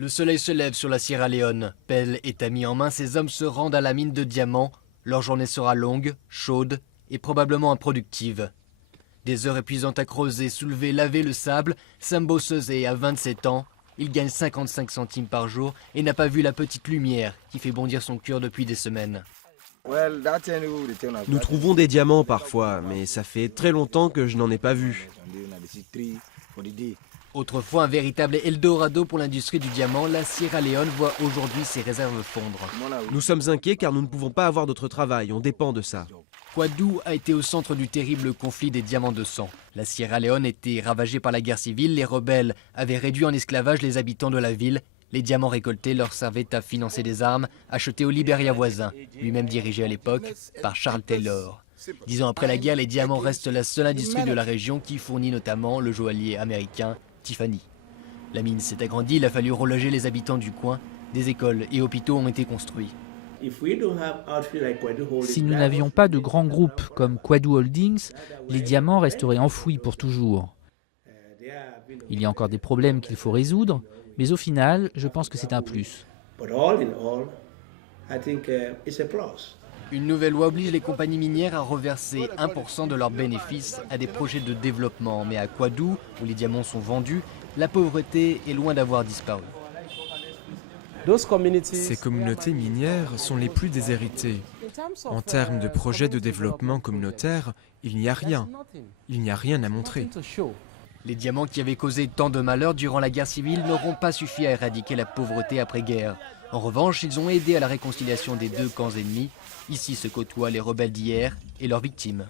Le soleil se lève sur la Sierra Leone. Pelle et tamis en main, ces hommes se rendent à la mine de diamants. Leur journée sera longue, chaude et probablement improductive. Des heures épuisantes à creuser, soulever, laver le sable. Sambo Sosé a 27 ans. Il gagne 55 centimes par jour et n'a pas vu la petite lumière qui fait bondir son cœur depuis des semaines. Nous trouvons des diamants parfois, mais ça fait très longtemps que je n'en ai pas vu. Autrefois un véritable Eldorado pour l'industrie du diamant, la Sierra Leone voit aujourd'hui ses réserves fondre. Nous sommes inquiets car nous ne pouvons pas avoir d'autre travail, on dépend de ça. Kouadou a été au centre du terrible conflit des diamants de sang. La Sierra Leone était ravagée par la guerre civile, les rebelles avaient réduit en esclavage les habitants de la ville. Les diamants récoltés leur servaient à financer des armes achetées au Libéria voisin, lui-même dirigé à l'époque par Charles Taylor. 10 ans après la guerre, les diamants restent la seule industrie de la région qui fournit notamment le joaillier américain Tiffany. La mine s'est agrandie, il a fallu reloger les habitants du coin. Des écoles et hôpitaux ont été construits. Si nous n'avions pas de grands groupes comme Kouadou Holdings, les diamants resteraient enfouis pour toujours. Il y a encore des problèmes qu'il faut résoudre, mais au final, je pense que c'est un plus. Une nouvelle loi oblige les compagnies minières à reverser 1% de leurs bénéfices à des projets de développement. Mais à Kouadou, où les diamants sont vendus, la pauvreté est loin d'avoir disparu. Ces communautés minières sont les plus déshéritées. En termes de projets de développement communautaire, il n'y a rien. Il n'y a rien à montrer. Les diamants qui avaient causé tant de malheurs durant la guerre civile n'auront pas suffi à éradiquer la pauvreté après-guerre. En revanche, ils ont aidé à la réconciliation des deux camps ennemis. Ici se côtoient les rebelles d'hier et leurs victimes.